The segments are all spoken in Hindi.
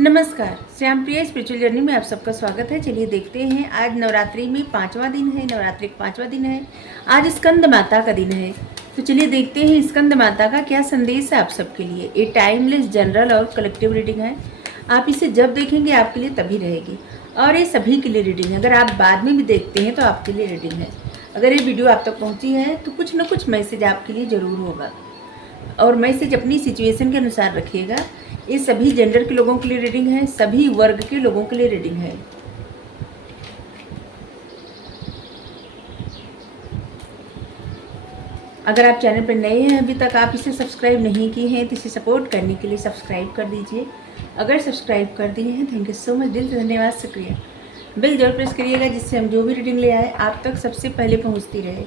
नमस्कार, श्याम प्रिया स्पिरिचुअल जर्नी में आप सबका स्वागत है। चलिए देखते हैं, आज नवरात्रि में 5वां दिन है, नवरात्रि का 5वां दिन है। आज स्कंद माता का दिन है, तो चलिए देखते हैं स्कंद माता का क्या संदेश है आप सबके लिए। ये टाइमलेस जनरल और कलेक्टिव रीडिंग है। आप इसे जब देखेंगे आपके लिए तभी रहेगी, और ये सभी के लिए रीडिंग है। अगर आप बाद में भी देखते हैं तो आपके लिए रीडिंग है। अगर ये वीडियो आप तक पहुँची है तो कुछ ना कुछ मैसेज आपके लिए ज़रूर होगा, और मैसेज अपनी सिचुएशन के अनुसार रखिएगा। ये सभी जेंडर के लोगों के लिए रीडिंग है, सभी वर्ग के लोगों के लिए रीडिंग है। अगर आप चैनल पर नए हैं, अभी तक आप इसे सब्सक्राइब नहीं किए हैं, तो इसे सपोर्ट करने के लिए सब्सक्राइब कर दीजिए। अगर सब्सक्राइब कर दिए हैं, थैंक यू सो मच, दिल से धन्यवाद, शुक्रिया। बेल जरूर प्रेस करिएगा, जिससे हम जो भी रीडिंग ले आए आप तक सबसे पहले पहुँचती रहे।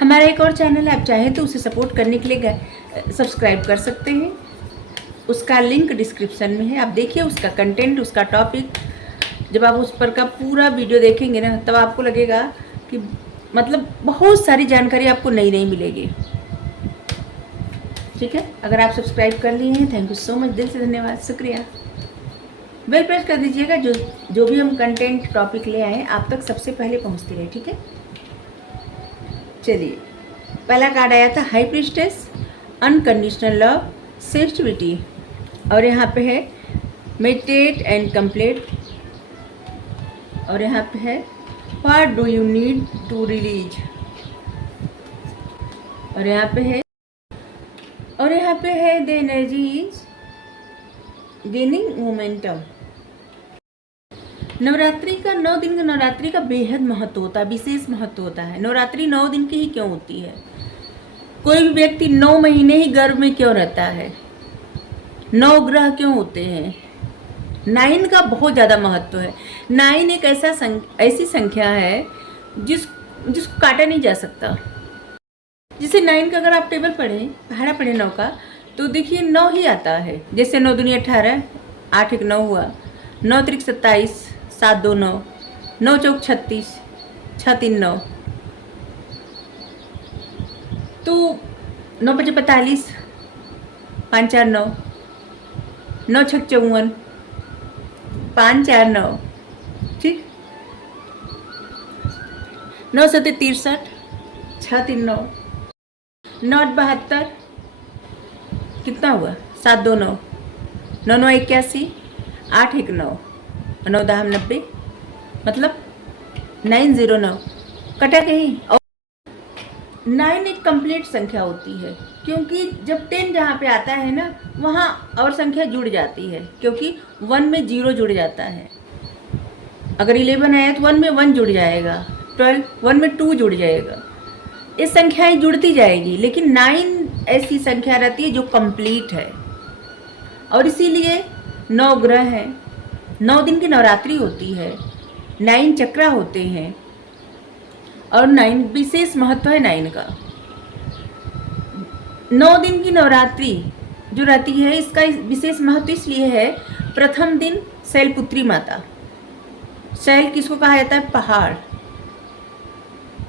हमारा एक और चैनल है, आप चाहें तो उसे सपोर्ट करने के लिए सब्सक्राइब कर सकते हैं। उसका लिंक डिस्क्रिप्शन में है, आप देखिए उसका कंटेंट, उसका टॉपिक। जब आप उस पर का पूरा वीडियो देखेंगे ना, तब आपको लगेगा कि मतलब बहुत सारी जानकारी आपको नई नई मिलेगी। ठीक है, अगर आप सब्सक्राइब कर लिए हैं, थैंक यू सो मच, दिल से धन्यवाद, शुक्रिया। बेल प्रेस कर दीजिएगा, जो भी हम कंटेंट टॉपिक ले आए आप तक सबसे पहले पहुँचती रहे। ठीक है, चलिए पहला कार्ड आया था high priestess, unconditional love, sensitivity, और यहाँ पे है मेडिटेट एंड कंप्लीट, और यहाँ पे है what do you need to release, और यहाँ पे है the energy is gaining momentum. Navratri का 9 दिन का नवरात्रि का बेहद महत्व होता है, विशेष महत्व होता है। नवरात्रि 9 दिन की ही क्यों होती है? कोई भी व्यक्ति 9 महीने ही गर्भ में क्यों रहता है? 9 ग्रह क्यों होते हैं? 9 का बहुत ज़्यादा महत्व है। 9 एक ऐसी संख्या है जिसको काटा नहीं जा सकता। जैसे 9 का अगर आप टेबल पढ़ें, पहाड़ा पढ़ें 9 का, तो देखिए 9 ही आता है। जैसे 9 दूनी 18, 8 एक 9 हुआ, 9 त्रिक 27, 7 2 9, 9 चौक 36, 6 3 9, तो 9 5 45, 5 4 9, 9 6 54, 5 4 9, ठीक, 9 7 63, 6 3 9, 9 8 72, कितना हुआ? 7 2 9, 9 9 81, 8 1 9, 9 10 90, मतलब 909 कटा कहीं। और 9 एक कंप्लीट संख्या होती है, क्योंकि जब 10 जहाँ पे आता है ना, वहाँ और संख्या जुड़ जाती है, क्योंकि 1 में 0 जुड़ जाता है। अगर 11 आया तो 1 में 1 जुड़ जाएगा, 12 1 में 2 जुड़ जाएगा। ये संख्याएं जुड़ती जाएगी, लेकिन 9 ऐसी संख्या रहती है जो कंप्लीट है। और इसीलिए 9 ग्रह हैं, 9 दिन की नवरात्रि होती है, 9 चक्रा होते हैं, और 9 विशेष महत्व है 9 का। 9 दिन की नवरात्रि जो रहती है, इसका विशेष महत्व इसलिए है। प्रथम दिन शैलपुत्री माता, शैल किसको कहा जाता है? पहाड़,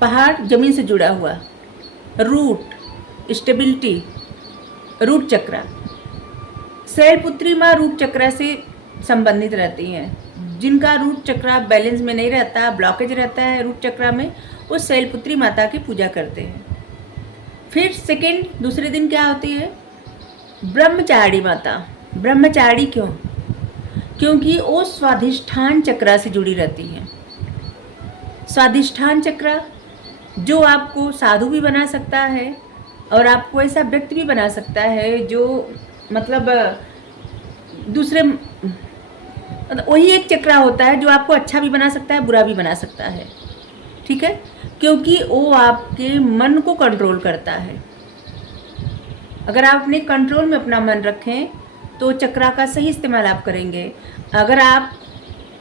पहाड़ जमीन से जुड़ा हुआ, रूट, स्टेबिलिटी, रूट चक्रा। शैलपुत्री माँ रूट चक्रा से संबंधित रहती हैं। जिनका रूट चक्रा बैलेंस में नहीं रहता, ब्लॉकेज रहता है रूट चक्रा में, वो शैलपुत्री माता की पूजा करते हैं। फिर दूसरे दिन क्या होती है? ब्रह्मचारिणी माता। ब्रह्मचारिणी क्यों? क्योंकि वो स्वाधिष्ठान चक्रा से जुड़ी रहती है। स्वाधिष्ठान चक्रा जो आपको साधु भी बना सकता है, और आपको ऐसा व्यक्ति भी बना सकता है जो मतलब दूसरे, वही एक चक्रा होता है जो आपको अच्छा भी बना सकता है, बुरा भी बना सकता है। ठीक है, क्योंकि वो आपके मन को कंट्रोल करता है। अगर आप अपने कंट्रोल में अपना मन रखें तो चक्रा का सही इस्तेमाल आप करेंगे। अगर आप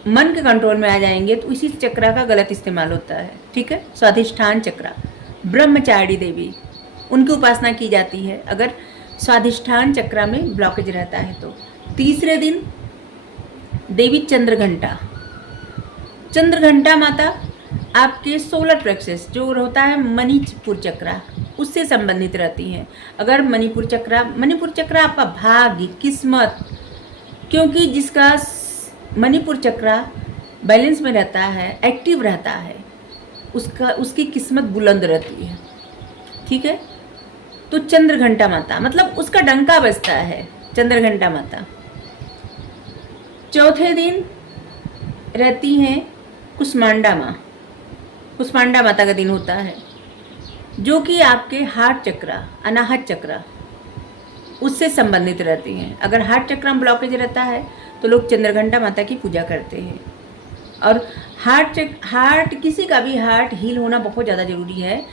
मन के कंट्रोल में आ जाएंगे तो इसी चक्रा का गलत इस्तेमाल होता है। ठीक है, स्वाधिष्ठान चक्रा, ब्रह्मचारिणी देवी, उनकी उपासना की जाती है अगर स्वाधिष्ठान चक्रा में ब्लॉकेज रहता है तो। तीसरे दिन देवी चंद्रघंटा। चंद्रघंटा माता आपके सोलर प्लेक्सस जो होता है मणिपुर चक्रा, उससे संबंधित रहती हैं। अगर मणिपुर चक्र आपका भाग्य, किस्मत, क्योंकि जिसका मणिपुर चक्र बैलेंस में रहता है, एक्टिव रहता है, उसकी किस्मत बुलंद रहती है। ठीक है। तो चंद्रघंटा माता मतलब उसका डंका बजता है, चंद्रघंटा माता। चौथे दिन रहती हैं कुष्मांडा माँ। कुष्मांडा माता का दिन होता है, जो कि आपके हार्ट चक्र, अनाहत चक्र, उससे संबंधित रहती हैं। अगर हार्ट चक्र में ब्लॉकेज रहता है तो लोग चंद्रघंटा माता की पूजा करते हैं। और हार्ट किसी का भी हार्ट हील होना बहुत ज़्यादा ज़रूरी है।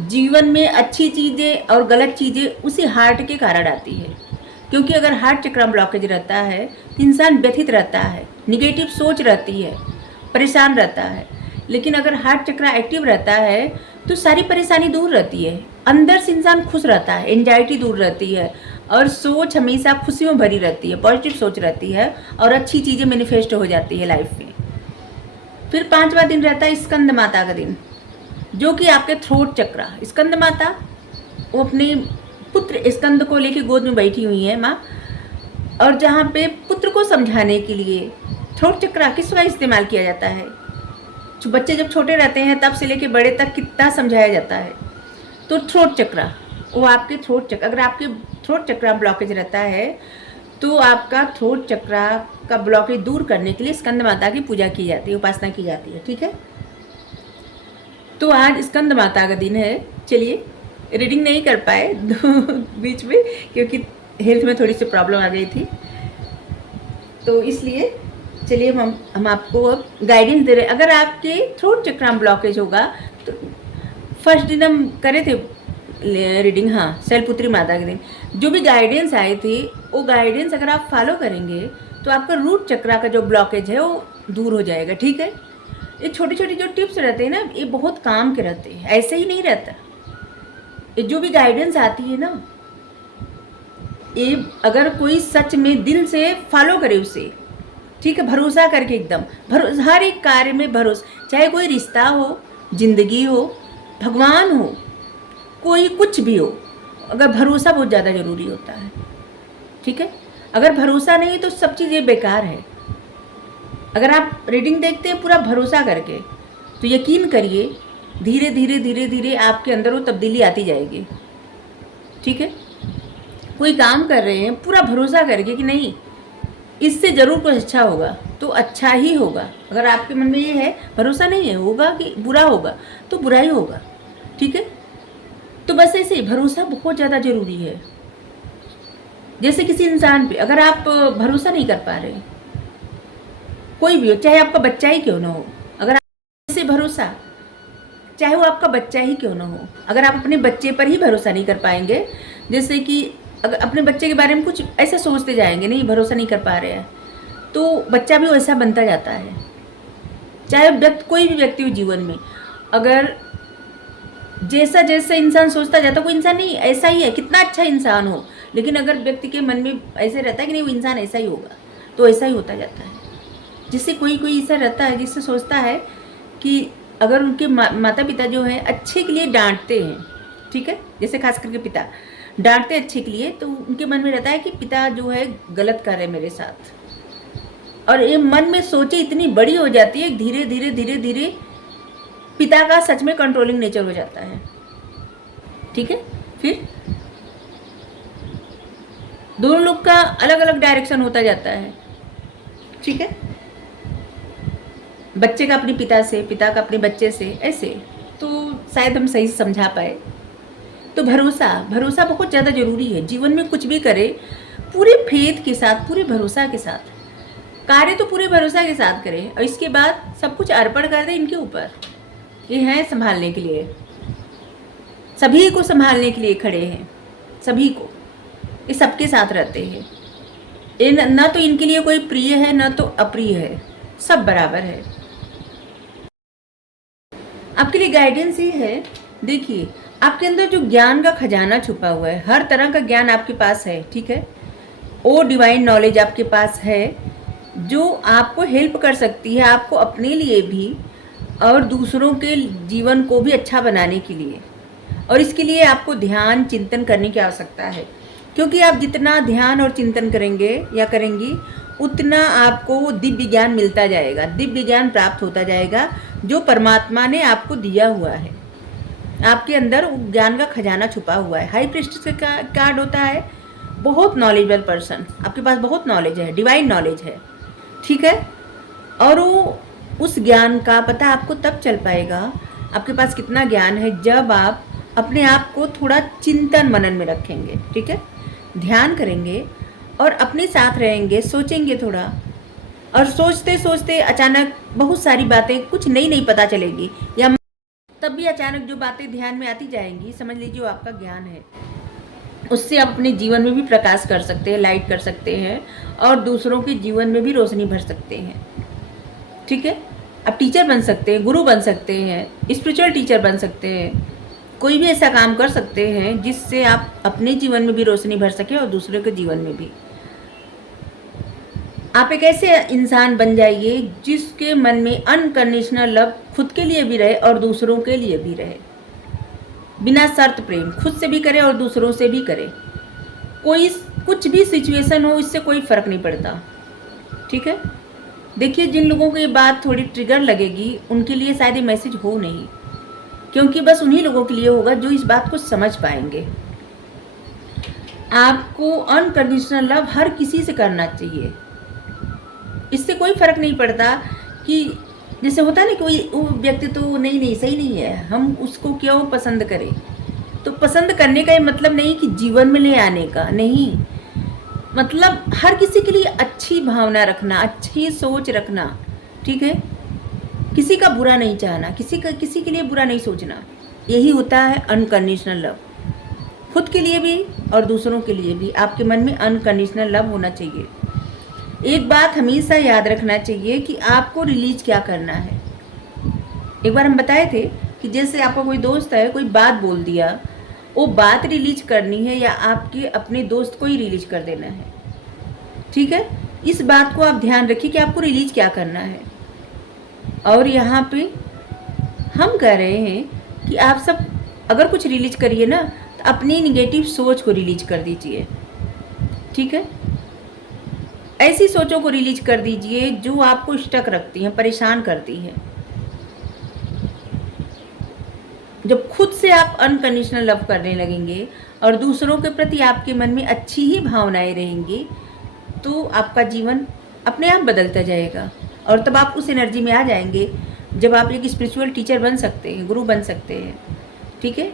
जीवन में अच्छी चीज़ें और गलत चीज़ें उसी हार्ट के कारण आती है, क्योंकि अगर हार्ट चक्र में ब्लॉकेज रहता है तो इंसान व्यथित रहता है, निगेटिव सोच रहती है, परेशान रहता है। लेकिन अगर हार्ट चक्र एक्टिव रहता है तो सारी परेशानी दूर रहती है, अंदर से इंसान खुश रहता है, एंजाइटी दूर रहती है और सोच हमेशा खुशियों भरी रहती है, पॉजिटिव सोच रहती है और अच्छी चीज़ें मैनिफेस्ट हो जाती है लाइफ में। फिर 5वां दिन रहता है स्कंद माता का दिन, जो कि आपके थ्रोट चक्र। स्कंद माता वो अपने पुत्र स्कंद को लेके गोद में बैठी हुई है माँ, और जहाँ पे पुत्र को समझाने के लिए थ्रोट चक्र किसका इस्तेमाल किया जाता है। बच्चे जब छोटे रहते हैं तब से लेके बड़े तक कितना समझाया जाता है। तो थ्रोट चक्र वो आपके थ्रोट चक्र, अगर आपके थ्रोट चक्र ब्लॉकेज रहता है तो आपका थ्रोट चक्र का ब्लॉकेज दूर करने के लिए स्कंद माता की पूजा की जाती है, उपासना की जाती है। ठीक है। तो आज स्कंद माता का दिन है। चलिए, रीडिंग नहीं कर पाए बीच में, क्योंकि हेल्थ में थोड़ी सी प्रॉब्लम आ गई थी, तो इसलिए चलिए हम आपको अब गाइडेंस दे रहे हैं। अगर आपके थ्रोट चक्र ब्लॉकेज होगा तो फर्स्ट दिन हम करे थे रीडिंग, हाँ, शैलपुत्री माता के दिन जो भी गाइडेंस आई थी, वो गाइडेंस अगर आप फॉलो करेंगे तो आपका रूट चक्र का जो ब्लॉकेज है वो दूर हो जाएगा। ठीक है। ये छोटी छोटी जो टिप्स रहते हैं ना, ये बहुत काम के रहते हैं, ऐसे ही नहीं रहता। ये जो भी गाइडेंस आती है ना, ये अगर कोई सच में दिल से फॉलो करे उसे, ठीक है, भरोसा करके एकदम हर एक कार्य में भरोसा, चाहे कोई रिश्ता हो, जिंदगी हो, भगवान हो, कोई कुछ भी हो, अगर भरोसा बहुत ज़्यादा ज़रूरी होता है। ठीक है। अगर भरोसा नहीं तो सब चीज़ें बेकार है। अगर आप रीडिंग देखते हैं पूरा भरोसा करके, तो यकीन करिए धीरे धीरे धीरे धीरे आपके अंदर वो तब्दीली आती जाएगी। ठीक है। कोई काम कर रहे हैं पूरा भरोसा करके कि नहीं, इससे ज़रूर कुछ अच्छा होगा, तो अच्छा ही होगा। अगर आपके मन में ये है, भरोसा नहीं है होगा कि बुरा होगा, तो बुरा ही होगा। ठीक है। तो बस ऐसे ही भरोसा बहुत ज़्यादा ज़रूरी है। जैसे किसी इंसान पे अगर आप भरोसा नहीं कर पा रहे, कोई भी हो, चाहे आपका बच्चा ही क्यों ना हो, अगर आप से भरोसा, चाहे वो आपका बच्चा ही क्यों ना हो, अगर आप अपने बच्चे पर ही भरोसा नहीं कर पाएंगे, जैसे कि अगर अपने बच्चे के बारे में कुछ ऐसा सोचते जाएंगे, नहीं भरोसा नहीं कर पा रहे हैं, तो बच्चा भी वैसा बनता जाता है। चाहे कोई भी व्यक्ति हो जीवन में, अगर जैसा जैसा इंसान सोचता जाता, कोई इंसान नहीं ऐसा ही है, कितना अच्छा इंसान हो, लेकिन अगर व्यक्ति के मन में ऐसे रहता है कि नहीं वो इंसान ऐसा ही होगा, तो ऐसा ही होता जाता है। जिससे कोई ऐसा रहता है जिससे सोचता है कि अगर उनके माता पिता जो हैं अच्छे के लिए डांटते हैं, ठीक है, जैसे खास करके पिता डांटते अच्छे के लिए, तो उनके मन में रहता है कि पिता जो है गलत कर रहे हैं मेरे साथ, और ये मन में सोचे इतनी बड़ी हो जाती है, धीरे धीरे धीरे धीरे पिता का सच में कंट्रोलिंग नेचर हो जाता है। ठीक है। फिर दोनों लोग का अलग अलग डायरेक्शन होता जाता है। ठीक है। बच्चे का अपने पिता से, पिता का अपने बच्चे से, ऐसे तो शायद हम सही समझा पाए। तो भरोसा बहुत ज़्यादा ज़रूरी है। जीवन में कुछ भी करे पूरे फेथ के साथ, पूरे भरोसा के साथ, कार्य तो पूरे भरोसा के साथ करें, और इसके बाद सब कुछ अर्पण कर दें इनके ऊपर। ये हैं संभालने के लिए, सभी को संभालने के लिए खड़े हैं, सभी को, ये सबके साथ रहते हैं। ये न तो इनके लिए कोई प्रिय है न तो अप्रिय है, सब बराबर है। आपके लिए गाइडेंस ये है, देखिए आपके अंदर जो ज्ञान का खजाना छुपा हुआ है, हर तरह का ज्ञान आपके पास है। ठीक है। वो डिवाइन नॉलेज आपके पास है जो आपको हेल्प कर सकती है, आपको अपने लिए भी और दूसरों के जीवन को भी अच्छा बनाने के लिए। और इसके लिए आपको ध्यान चिंतन करने की आवश्यकता है, क्योंकि आप जितना ध्यान और चिंतन करेंगे या करेंगी उतना आपको दिव्य ज्ञान मिलता जाएगा, दिव्य ज्ञान प्राप्त होता जाएगा जो परमात्मा ने आपको दिया हुआ है। आपके अंदर ज्ञान का खजाना छुपा हुआ है। हाई प्रीस्टेस का कार्ड होता है बहुत नॉलेजेबल पर्सन, आपके पास बहुत नॉलेज है, डिवाइन नॉलेज है, ठीक है। और वो उस ज्ञान का पता आपको तब चल पाएगा आपके पास कितना ज्ञान है जब आप अपने आप को थोड़ा चिंतन मनन में रखेंगे, ठीक है, ध्यान करेंगे और अपने साथ रहेंगे, सोचेंगे थोड़ा, और सोचते सोचते अचानक बहुत सारी बातें कुछ नई नई पता चलेगी, या तब भी अचानक जो बातें ध्यान में आती जाएंगी समझ लीजिए वो आपका ज्ञान है। उससे आप अपने जीवन में भी प्रकाश कर सकते हैं, लाइट कर सकते हैं और दूसरों के जीवन में भी रोशनी भर सकते हैं, ठीक है। आप टीचर बन सकते हैं, गुरु बन सकते हैं, स्पिरिचुअल टीचर बन सकते हैं, कोई भी ऐसा काम कर सकते हैं जिससे आप अपने जीवन में भी रोशनी भर सके और दूसरे के जीवन में भी। आप एक ऐसे इंसान बन जाइए जिसके मन में अनकंडीशनल लव खुद के लिए भी रहे और दूसरों के लिए भी रहे, बिना शर्त प्रेम, खुद से भी करे और दूसरों से भी करे। कोई कुछ भी सिचुएशन हो इससे कोई फ़र्क नहीं पड़ता, ठीक है। देखिए जिन लोगों को ये बात थोड़ी ट्रिगर लगेगी उनके लिए शायद ये मैसेज हो नहीं, क्योंकि बस उन्हीं लोगों के लिए होगा जो इस बात को समझ पाएंगे। आपको अनकंडीशनल लव हर किसी से करना चाहिए, इससे कोई फ़र्क नहीं पड़ता कि जैसे होता है ना कोई वो व्यक्ति तो नहीं सही नहीं है, हम उसको क्यों पसंद करें। तो पसंद करने का ये मतलब नहीं कि जीवन में ले आने का नहीं, मतलब हर किसी के लिए अच्छी भावना रखना, अच्छी सोच रखना, ठीक है। किसी का बुरा नहीं चाहना, किसी के लिए बुरा नहीं सोचना, यही होता है अनकंडीशनल लव। खुद के लिए भी और दूसरों के लिए भी आपके मन में अनकंडीशनल लव होना चाहिए। एक बात हमेशा याद रखना चाहिए कि आपको रिलीज क्या करना है। एक बार हम बताए थे कि जैसे आपका कोई दोस्त है, कोई बात बोल दिया, वो बात रिलीज करनी है या आपके अपने दोस्त को ही रिलीज कर देना है, ठीक है। इस बात को आप ध्यान रखिए कि आपको रिलीज क्या करना है। और यहाँ पे हम कह रहे हैं कि आप सब अगर कुछ रिलीज करिए ना तो अपनी निगेटिव सोच को रिलीज कर दीजिए, ठीक है। ऐसी सोचों को रिलीज कर दीजिए जो आपको स्टक रखती हैं, परेशान करती हैं। जब खुद से आप अनकंडीशनल लव करने लगेंगे और दूसरों के प्रति आपके मन में अच्छी ही भावनाएं रहेंगी तो आपका जीवन अपने आप बदलता जाएगा और तब आप उस एनर्जी में आ जाएंगे जब आप एक स्पिरिचुअल टीचर बन सकते हैं, गुरु बन सकते हैं, ठीक है।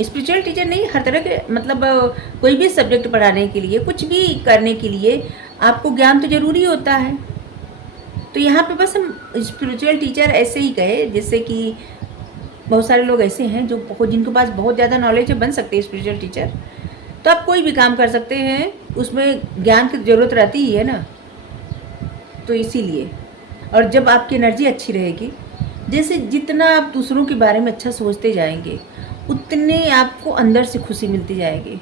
स्पिरिचुअल टीचर नहीं, हर तरह के मतलब कोई भी सब्जेक्ट पढ़ाने के लिए, कुछ भी करने के लिए आपको ज्ञान तो ज़रूरी होता है। तो यहाँ पे बस हम स्पिरिचुअल टीचर ऐसे ही कहे, जैसे कि बहुत सारे लोग ऐसे हैं जो जिनके पास बहुत ज़्यादा नॉलेज है, बन सकते हैं स्पिरिचुअल टीचर। तो आप कोई भी काम कर सकते हैं, उसमें ज्ञान की ज़रूरत रहती ही है ना, तो इसीलिए। और जब आपकी एनर्जी अच्छी रहेगी, जैसे जितना आप दूसरों के बारे में अच्छा सोचते जाएंगे उतने आपको अंदर से खुशी मिलती जाएगी।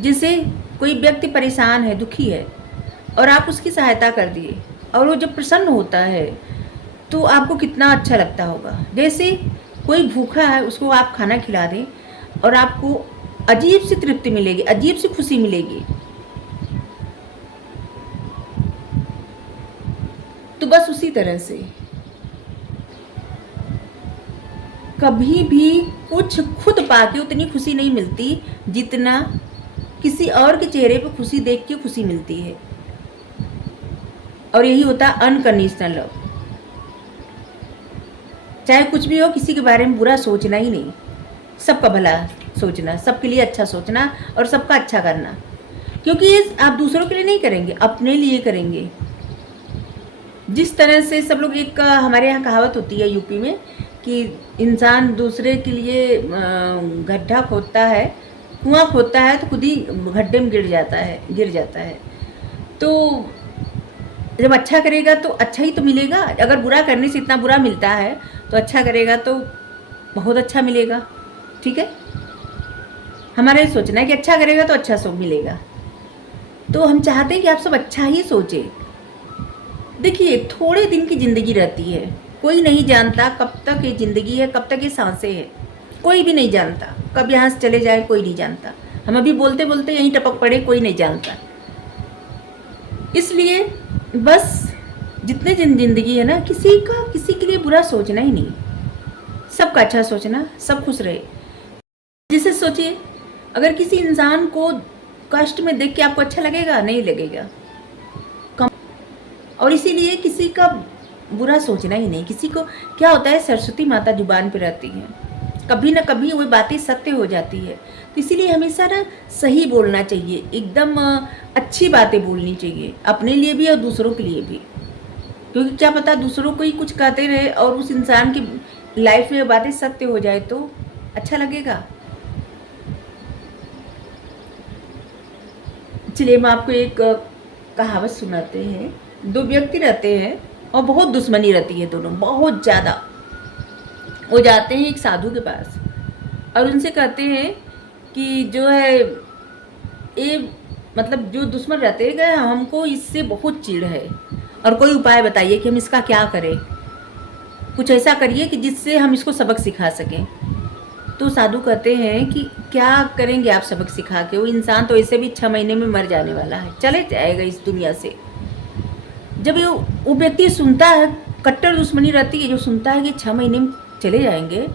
जैसे कोई व्यक्ति परेशान है, दुखी है और आप उसकी सहायता कर दिए और वो जब प्रसन्न होता है तो आपको कितना अच्छा लगता होगा। जैसे कोई भूखा है उसको आप खाना खिला दें और आपको अजीब सी तृप्ति मिलेगी, अजीब सी खुशी मिलेगी। तो बस उसी तरह से कभी भी कुछ खुद पाके उतनी खुशी नहीं मिलती जितना किसी और के चेहरे पर खुशी देख के खुशी मिलती है। और यही होता है अनकंडीशनल लव। चाहे कुछ भी हो, किसी के बारे में बुरा सोचना ही नहीं, सबका भला सोचना, सबके लिए अच्छा सोचना और सबका अच्छा करना। क्योंकि ये आप दूसरों के लिए नहीं करेंगे, अपने लिए करेंगे। जिस तरह से सब लोग, एक हमारे यहाँ कहावत होती है यूपी में कि इंसान दूसरे के लिए गड्ढा खोदता है, कुआं खोदता है तो खुद ही गड्ढे में गिर जाता है। तो जब अच्छा करेगा तो अच्छा ही तो मिलेगा। अगर बुरा करने से इतना बुरा मिलता है तो अच्छा करेगा तो बहुत अच्छा मिलेगा, ठीक है। हमारा ये सोचना है कि अच्छा करेगा तो अच्छा सब मिलेगा। तो हम चाहते हैं कि आप सब अच्छा ही सोचें। देखिए, थोड़े दिन की ज़िंदगी रहती है, कोई नहीं जानता कब तक ये ज़िंदगी है, कब तक ये सांसें हैं। कोई भी नहीं जानता, कब यहाँ से चले जाए कोई नहीं जानता। हम अभी बोलते बोलते यहीं टपक पड़े, कोई नहीं जानता। इसलिए बस जितने दिन जिंदगी है ना, किसी के लिए बुरा सोचना ही नहीं, सबका अच्छा सोचना, सब खुश रहे। जिसे सोचिए, अगर किसी इंसान को कष्ट में देख के आपको अच्छा लगेगा? नहीं लगेगा। और इसीलिए किसी का बुरा सोचना ही नहीं। किसी को क्या होता है, सरस्वती माता जुबान पे रहती है, कभी ना कभी वो बातें सत्य हो जाती है। तो इसीलिए हमेशा ना सही बोलना चाहिए, एकदम अच्छी बातें बोलनी चाहिए, अपने लिए भी और दूसरों के लिए भी। क्योंकि क्या पता दूसरों को ही कुछ कहते रहे और उस इंसान की लाइफ में बातें सत्य हो जाए तो अच्छा लगेगा। चलिए हम आपको एक कहावत सुनाते हैं। दो व्यक्ति रहते हैं और बहुत दुश्मनी रहती है, दोनों बहुत ज़्यादा। वो जाते हैं एक साधु के पास और उनसे कहते हैं कि जो है ये मतलब जो दुश्मन रहते हैं, हमको इससे बहुत चिढ़ है और कोई उपाय बताइए कि हम इसका क्या करें, कुछ ऐसा करिए कि जिससे हम इसको सबक सिखा सकें। तो साधु कहते हैं कि क्या करेंगे आप सबक सिखा के, वो इंसान तो ऐसे भी 6 महीने में मर जाने वाला है, चले जाएगा इस दुनिया से। जब वो व्यक्ति सुनता है, कट्टर दुश्मनी रहती है, जो सुनता है कि 6 महीने में चले जाएंगे,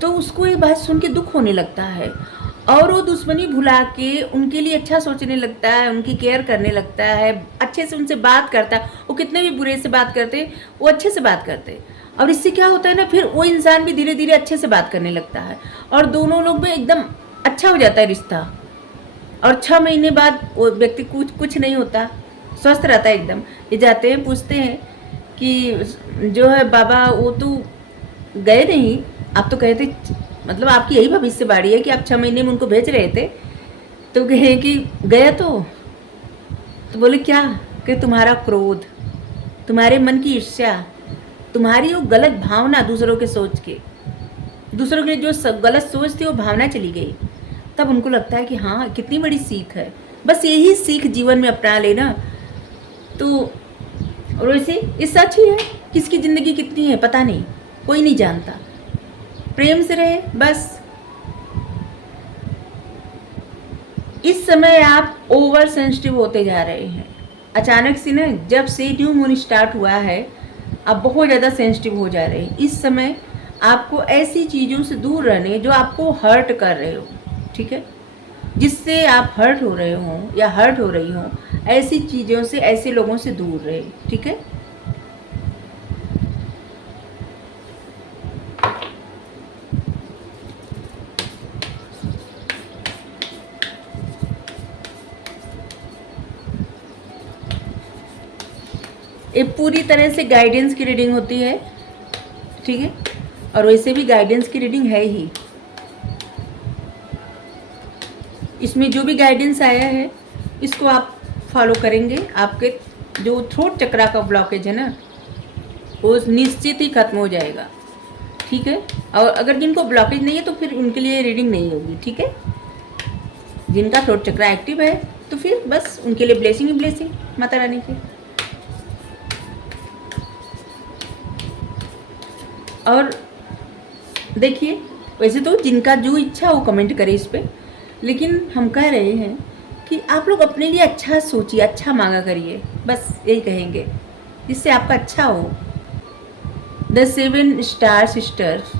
तो उसको ये बात सुन के दुख होने लगता है और वो दुश्मनी भुला के उनके लिए अच्छा सोचने लगता है, उनकी केयर करने लगता है, अच्छे से उनसे बात करता है। वो कितने भी बुरे से बात करते वो अच्छे से बात करते, और इससे क्या होता है ना, फिर वो इंसान भी धीरे धीरे अच्छे से बात करने लगता है और दोनों लोग में एकदम अच्छा हो जाता है रिश्ता। और 6 महीने बाद वो व्यक्ति कुछ नहीं होता, स्वस्थ रहता है एकदम। ये जाते हैं, पूछते हैं कि जो है बाबा वो तो गए नहीं, आप तो कहे थे, मतलब आपकी यही भविष्यवाणी है कि आप 6 महीने में उनको भेज रहे थे, तो कहे कि गया तो बोले क्या, कि तुम्हारा क्रोध, तुम्हारे मन की ईर्ष्या, तुम्हारी वो गलत भावना, दूसरों के सोच के, दूसरों के लिए जो गलत सोच थी वो भावना चली गई। तब उनको लगता है कि हाँ कितनी बड़ी सीख है, बस यही सीख जीवन में अपना लेना। तो और वैसे ये सच ही है, किसकी ज़िंदगी कितनी है पता नहीं, कोई नहीं जानता। प्रेम से रहे बस। इस समय आप ओवर सेंसिटिव होते जा रहे हैं, अचानक से ना, जब से न्यू मून स्टार्ट हुआ है आप बहुत ज़्यादा सेंसिटिव हो जा रहे हैं। इस समय आपको ऐसी चीज़ों से दूर रहने जो आपको हर्ट कर रहे हो, ठीक है, जिससे आप हर्ट हो रहे हो या हर्ट हो रही हो, ऐसी चीज़ों से, ऐसे लोगों से दूर रहे, ठीक है। ये पूरी तरह से गाइडेंस की रीडिंग होती है, ठीक है, और वैसे भी गाइडेंस की रीडिंग है ही। इसमें जो भी गाइडेंस आया है इसको आप फॉलो करेंगे, आपके जो थ्रोट चक्रा का ब्लॉकेज है ना, वो निश्चित ही खत्म हो जाएगा, ठीक है। और अगर जिनको ब्लॉकेज नहीं है तो फिर उनके लिए रीडिंग नहीं होगी, ठीक है। जिनका थ्रोट चक्रा एक्टिव है तो फिर बस उनके लिए ब्लेसिंग ही ब्लेसिंग माता रानी की। और देखिए, वैसे तो जिनका जो इच्छा वो कमेंट करे इस पर, लेकिन हम कह रहे हैं कि आप लोग अपने लिए अच्छा सोचिए, अच्छा मांगा करिए, बस यही कहेंगे, जिससे आपका अच्छा हो। द 7 स्टार सिस्टर्स,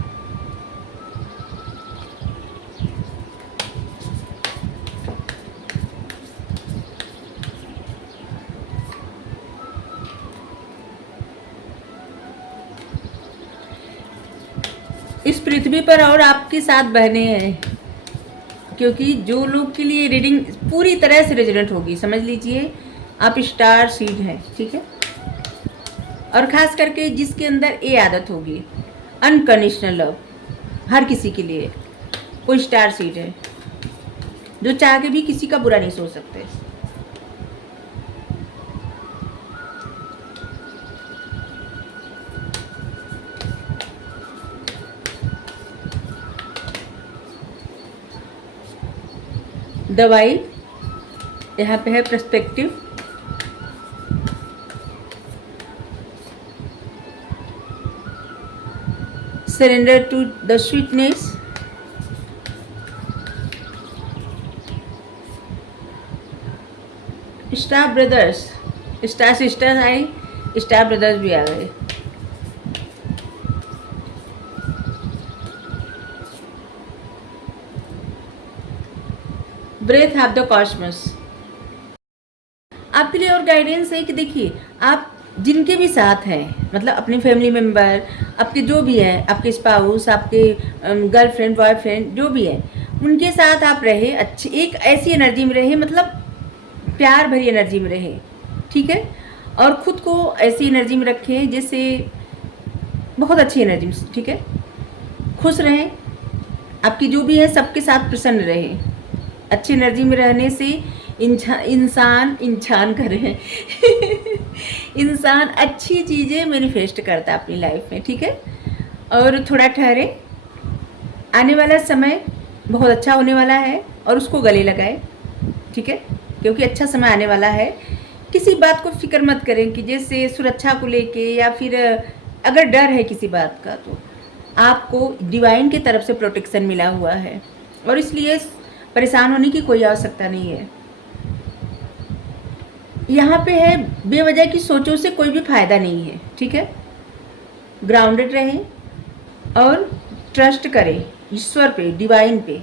इस पृथ्वी पर और आपके साथ बहने हैं, क्योंकि जो लोग के लिए रीडिंग पूरी तरह से रेजोनेट होगी, समझ लीजिए आप स्टार सीड हैं, ठीक है। और ख़ास करके जिसके अंदर ये आदत होगी, अनकंडीशनल लव, हर किसी के लिए कोई स्टार सीड है, जो चाह के भी किसी का बुरा नहीं सोच सकते। दवाई यहाँ पे है perspective, surrender to the sweetness, star brothers, star sisters आई, स्टार ब्रदर्स भी आ गए। ब्रेथ ऑफ द कॉस्मोस आपके लिए और गाइडेंस है कि देखिए आप जिनके भी साथ हैं, मतलब अपने फैमिली मेम्बर, आपके जो भी हैं, आपके स्पाउस, आपके गर्लफ्रेंड बॉयफ्रेंड जो भी हैं, उनके साथ आप रहे, अच्छी एक ऐसी एनर्जी में रहे, मतलब प्यार भरी एनर्जी में रहे, ठीक है। और ख़ुद को ऐसी एनर्जी में रखें जैसे बहुत अच्छी एनर्जी में, ठीक है। खुश रहें, आपकी जो भी है सबके साथ प्रसन्न रहें। अच्छी एनर्जी में रहने से इंसान करे इंसान अच्छी चीज़ें मैनिफेस्ट करता है अपनी लाइफ में, ठीक है। और थोड़ा ठहरे, आने वाला समय बहुत अच्छा होने वाला है और उसको गले लगाए, ठीक है, क्योंकि अच्छा समय आने वाला है। किसी बात को फिक्र मत करें कि जैसे सुरक्षा को लेके या फिर अगर डर है किसी बात का, तो आपको डिवाइन की तरफ से प्रोटेक्शन मिला हुआ है और इसलिए परेशान होने की कोई आवश्यकता नहीं है। यहाँ पे है बेवजह की सोचों से कोई भी फायदा नहीं है, ठीक है। ग्राउंडेड रहें और ट्रस्ट करें ईश्वर पे, डिवाइन पे।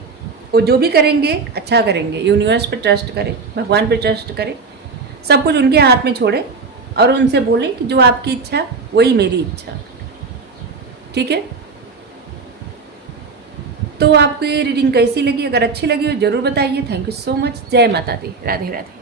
वो जो भी करेंगे अच्छा करेंगे। यूनिवर्स पे ट्रस्ट करें, भगवान पे ट्रस्ट करें, सब कुछ उनके हाथ में छोड़ें और उनसे बोलें कि जो आपकी इच्छा वही मेरी इच्छा, ठीक है। तो आपको ये रीडिंग कैसी लगी? अगर अच्छी लगी हो ज़रूर बताइए। Thank you so much. जय माता दी। राधे राधे।